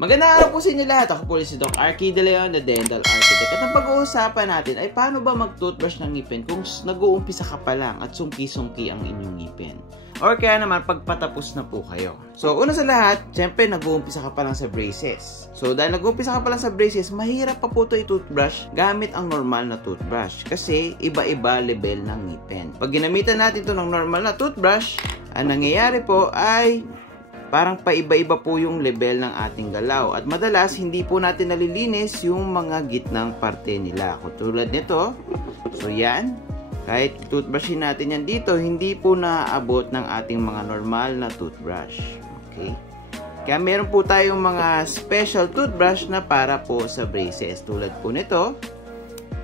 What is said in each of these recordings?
Magandang araw po sa inyo lahat. Ako po si Doc Arky De Leon, the Dental Architect. At ang pag-uusapan natin ay paano ba mag-toothbrush ng ngipin kung nag-uumpisa ka pa lang at sungki-sungki ang inyong ngipin. Or kaya naman pagpatapos na po kayo. So una sa lahat, syempre nag-uumpisa ka pa lang sa braces. So dahil nag-uumpisa ka pa lang sa braces, mahirap pa po ito i-toothbrush gamit ang normal na toothbrush. Kasi iba-iba level ng ngipin. Pag ginamitan natin ito ng normal na toothbrush, ang nangyayari po ay parang paiba-iba po yung level ng ating galaw. At madalas, hindi po natin nalilinis yung mga gitnang parte nila. Tulad nito. So, yan. Kahit toothbrushin natin yan dito, hindi po naaabot ng ating mga normal na toothbrush. Okay? Kaya meron po tayong mga special toothbrush na para po sa braces. Tulad po nito.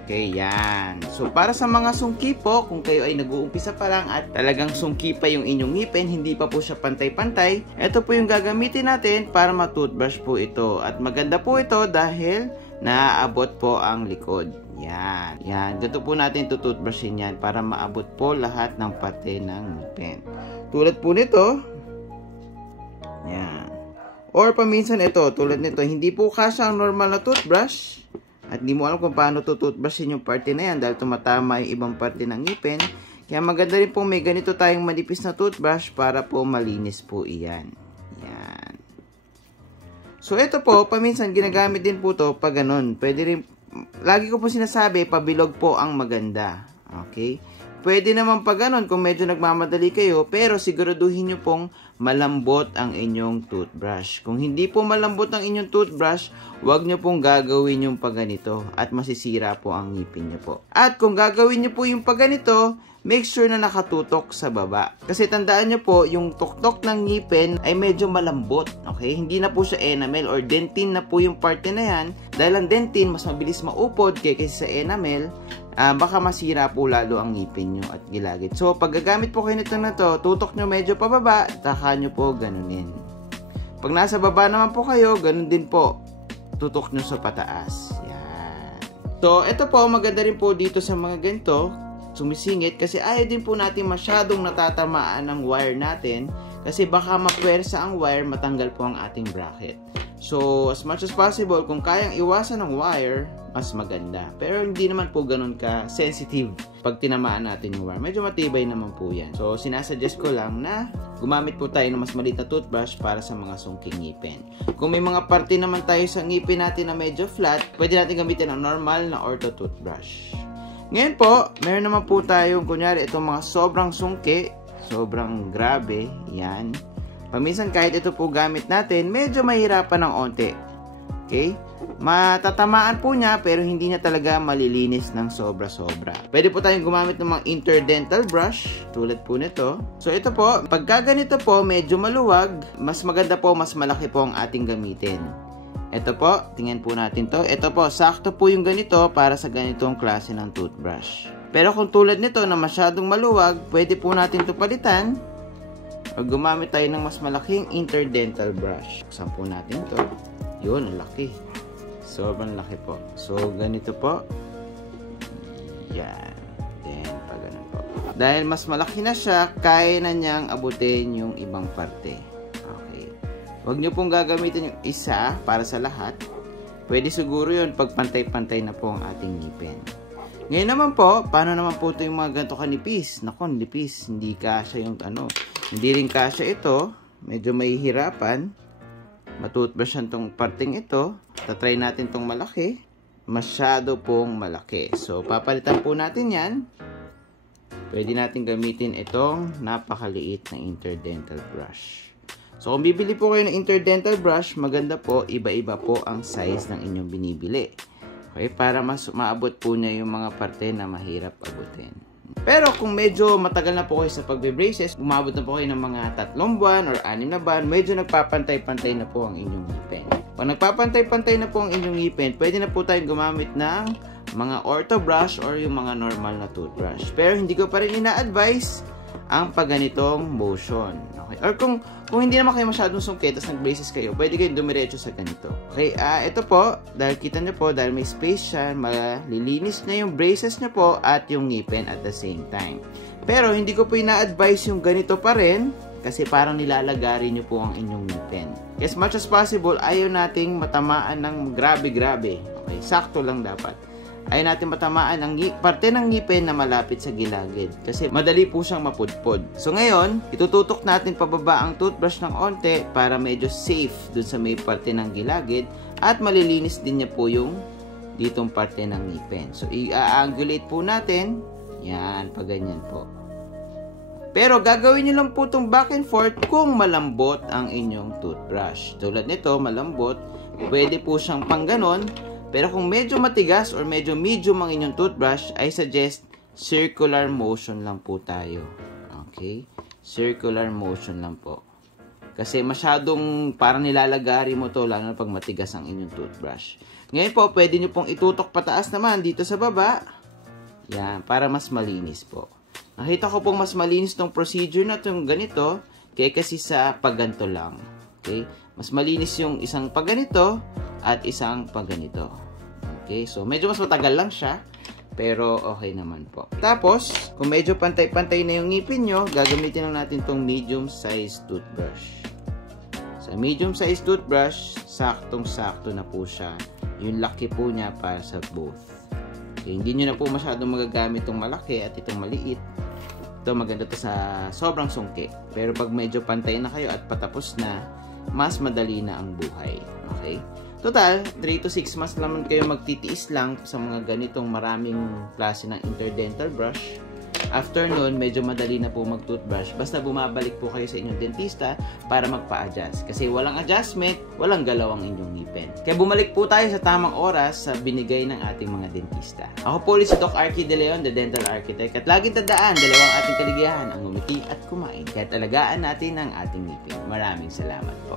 Okay, yan. So, para sa mga sungki po, kung kayo ay nag-uumpisa pa lang at talagang sungki pa yung inyong ngipin, hindi pa po siya pantay-pantay, ito po yung gagamitin natin para ma-toothbrush po ito. At maganda po ito dahil naaabot po ang likod. Yan. Yan. Dito po natin toothbrushin yan para maabot po lahat ng parte ng ngipin. Tulad po nito. Yan. Or paminsan ito, tulad nito, hindi po kasya ang normal na toothbrush. At hindi mo alam kung paano tututbrushin yung parte na yan dahil tumatama yung ibang parte ng ngipin. Kaya maganda rin po may ganito tayong manipis na toothbrush para po malinis po iyan. Yan. So ito po, paminsan ginagamit din po to pag ganun. Pwede rin, lagi ko po sinasabi, pabilog po ang maganda. Okay? Pwede naman pag ganun kung medyo nagmamadali kayo, pero siguraduhin nyo pong malambot ang inyong toothbrush. Kung hindi po malambot ang inyong toothbrush, huwag nyo pong gagawin yung pagganito at masisira po ang ngipin nyo po. At kung gagawin nyo po yung pagganito, make sure na nakatutok sa baba. Kasi tandaan nyo po, yung tuktok ng ngipin ay medyo malambot. Okay? Hindi na po siya enamel or dentin na po yung parte na yan. Dahil ang dentin, mas mabilis maupod kaysa sa enamel. Baka masira po lalo ang ngipin nyo at gilagid. So, pag gagamit po kayo nito na to, tutok nyo medyo pababa, taka nyo po ganunin. Pag nasa baba naman po kayo, ganun din po. Tutok nyo sa pataas. Yan. So, ito po, maganda rin po dito sa mga ganito, sumisingit, kasi ayaw din po natin masyadong natatamaan ng wire natin, kasi baka mapwersa ang wire, matanggal po ang ating bracket. So, as much as possible, kung kayang iwasan ng wire, mas maganda. Pero hindi naman po ganun ka-sensitive pag tinamaan natin yung wire. Medyo matibay naman po yan. So, sinasuggest ko lang na gumamit po tayo ng mas maliit na toothbrush para sa mga sungking ngipin. Kung may mga parte naman tayo sa ngipin natin na medyo flat, pwede natin gamitin ang normal na ortho toothbrush. Ngayon po, meron naman po tayong, kunyari, itong mga sobrang sungki, sobrang grabe, yan. Paminsan kahit ito po gamit natin, medyo mahirapan ng onte. Okay? Matatamaan po niya pero hindi niya talaga malilinis ng sobra-sobra. Pwede po tayong gumamit ng mga interdental brush tulad po nito. So ito po, pagka ganito po medyo maluwag, mas maganda po, mas malaki po ang ating gamitin. Ito po, tingnan po natin to. Ito po, sakto po yung ganito para sa ganitong klase ng toothbrush. Pero kung tulad nito na masyadong maluwag, pwede po natin ito palitan. O gumamit tayo ng mas malaking interdental brush. Buksan po natin to. Yun, ang laki. Sobrang laki po. So, ganito po. Yan. Then, pag ganun po. Dahil mas malaki na siya, kaya na niyang abutin yung ibang parte. Okay. Huwag niyo pong gagamitin yung isa para sa lahat. Pwede siguro yun pag pantay-pantay na po ang ating ngipin. Ngayon naman po, paano naman po ito yung mga ganito kanipis? Naku, nipis. Hindi kasya yung ano. Hindi rin kasya ito. Medyo mahihirapan. Matoothbrushan tong parting ito. Tatry natin tong malaki. Masyado pong malaki. So, papalitan po natin yan. Pwede natin gamitin itong napakaliit na interdental brush. So, kung bibili po kayo ng interdental brush, maganda po, iba-iba po ang size ng inyong binibili. Okay? Para mas maabot po niya yung mga parte na mahirap abutin. Pero kung medyo matagal na po kayo sa pagbe-braces, umabot na po kayo ng mga 3 buwan or 6 na buwan, medyo nagpapantay-pantay na po ang inyong ngipin. Pag nagpapantay-pantay na po ang inyong ngipin, pwede na po tayong gumamit ng mga ortho brush or yung mga normal na toothbrush. Pero hindi ko pa rin ina-advise ang pagganitong motion. Okay? Or kung hindi naman kayo masyadong sungkit, tapos nag-braces kayo, pwede kayong dumiretso sa ganito. Okay, ito po, dahil kita nyo po, dahil may space siya, malilinis na yung braces nyo po at yung ngipin at the same time. Pero hindi ko po ina-advise yung ganito pa rin kasi parang nilalagari nyo po ang inyong ngipin. As much as possible, ayaw nating matamaan ng grabe-grabe. Okay, sakto lang dapat. Ayaw natin matamaan ang parte ng ngipin na malapit sa gilagid kasi madali po siyang mapudpod. So ngayon, itututok natin pababa ang toothbrush ng onte para medyo safe dun sa may parte ng gilagid at malilinis din niya po yung ditong parte ng ngipin. So i-angulate po natin. Yan, pag ganyan po. Pero gagawin nyo lang po itong back and forth kung malambot ang inyong toothbrush. Tulad nito, malambot. Pwede po siyang pang ganon. Pero kung medyo matigas or medyo medium ang inyong toothbrush, I suggest circular motion lang po tayo. Okay? Circular motion lang po. Kasi masyadong parang nilalagari mo to lalo na pag matigas ang inyong toothbrush. Ngayon po, pwede nyo pong itutok pataas naman dito sa baba. Yan, para mas malinis po. Nakita ko pong mas malinis tong procedure na itong ganito kaya kasi sa pagganto lang. Okay? Mas malinis yung isang pagganito at isang pagganito. Okay? So, medyo mas matagal lang siya. Pero, okay naman po. Tapos, kung medyo pantay-pantay na yung ngipin nyo, gagamitin lang natin itong medium-sized toothbrush. Sa medium-sized toothbrush, saktong-sakto na po siya. Yung laki po niya para sa both. Okay? Hindi nyo na po masyadong magagamit itong malaki at itong maliit. Ito, maganda to sa sobrang sungki. Pero pag medyo pantay na kayo at patapos na, mas madali na ang buhay. Okay? Total, 3 to 6 months naman kayo magtitiis lang sa mga ganitong maraming klase ng interdental brush. After nun, medyo madali na po mag-toothbrush. Basta bumabalik po kayo sa inyong dentista para magpa-adjust. Kasi walang adjustment, walang galaw ang inyong ngipin. Kaya bumalik po tayo sa tamang oras sa binigay ng ating mga dentista. Ako po ulit si Doc Arky De Leon, the Dental Architect. At laging tandaan, dalawang ating kaligayahan, ang ngumiti at kumain. Kaya talagaan natin ang ating ngipin. Maraming salamat po.